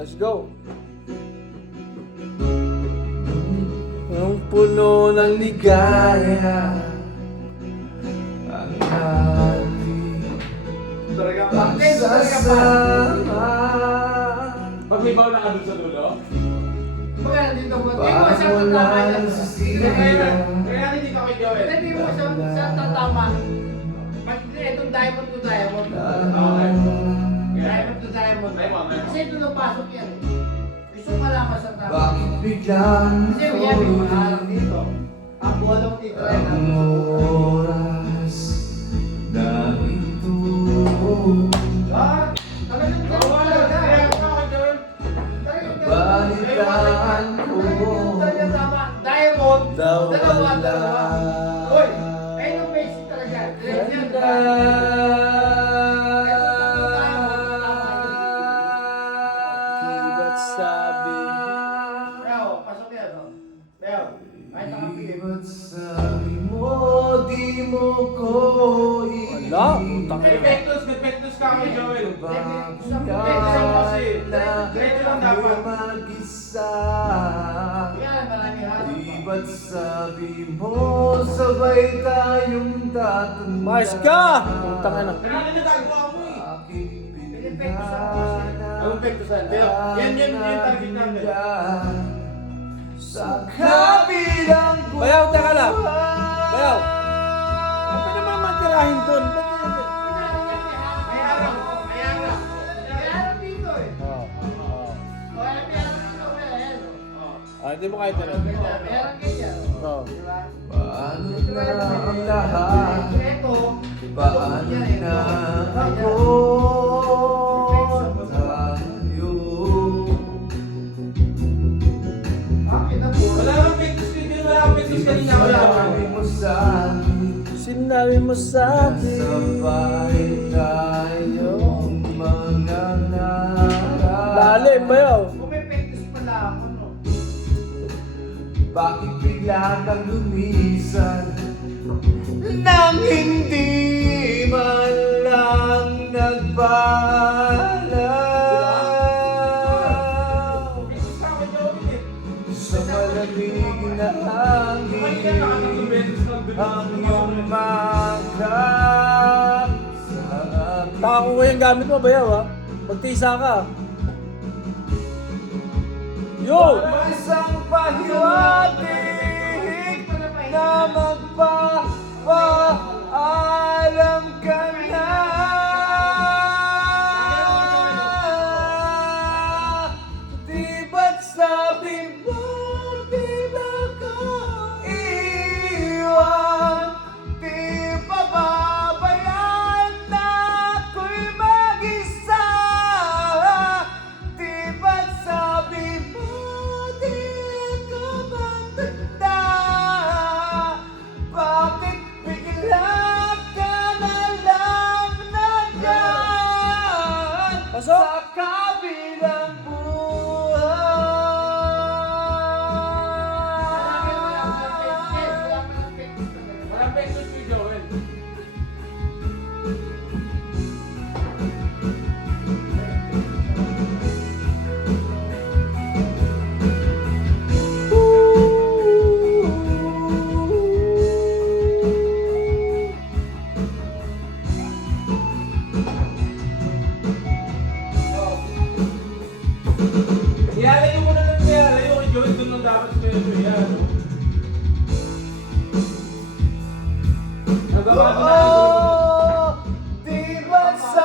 Let's go. Ang puno ng ligaya ang ating pagsasama. Pag may bawa na ka dun sa dulo? Kaya dito mo, di mo Pag siya wala tatama. ng sisihan. Kaya hindi ka kay Joel. Hindi mo siya tatama. Itong diamond to diamond. Okay. Diamond to diamond. Kasi ito nang pasok yan. Gusto malaman sa tama. Bakit biglang Kasi yan, may maharap dito. Ang bolong dito ay ang oras na ito? Ah, talagang talaga. Balitaan ko Diamond, daw dalawa. Hoy, ayun ang basic talaga. Ba't sabi Beo, pasok yan. oh. Beo, kahit nakapigil. Ba't sabi mo di mo ko Wala, utang May ina. pektos ka kay Joel. Diretso lang dapat. mag-isa. Yan, maraming harap. Di ba't sabi mo sabay tayong tatanda? Mais ka! Utang ina. Kailangan na tayo mo eh. Aking Anong pektosan? Yan target namin. Sa kabilang buhay. Bayaw, teka lang. Bayaw. Ano naman matirahin doon? Ba't yun? May harap. May harap. May harap dito eh. Oh. O, may harap dito. Ayan, oh. Ah, hindi mo kahit ano. May harap ganyan. Oh. Diba? Paano na ang lahat? Ito, Paano na ako tayo? akin na po. Wala kang pektos kay Joel. Wala kang pektos kanina. Wala kang. Sinabi mo sa akin, Sinabi mo sa akin. sabay tayong mga narap. Lalim, bayaw. Kung may pektos pala ako, no? Bakit bigla kang lumisan nang hindi man lang nagpaalam? Pektos ka kay Joel eh. Sa malamig na Ay, kaya nakatatlong hangin beses lang dun. ang iyong magkap sa akin. Tako ko yung gamit mo, bayaw ha. Magtisa ka. Yo! Isang pahiwatig na magpapaalam ka na. Di ba't sabi mo di ba ko iiwan? Di pa babayaan na ako'y mag-isa? Di ba't sabi mo di ko matanda? Bakit bigla ka na lang nandyan Pasok! sa kabilang buhay? Walang pektos kay Joel. Ialay mo muna ng ialay yung kay Joel. Doon lang dapat sa Joel. Yan. Nagawa ko na. Oo, di ba sa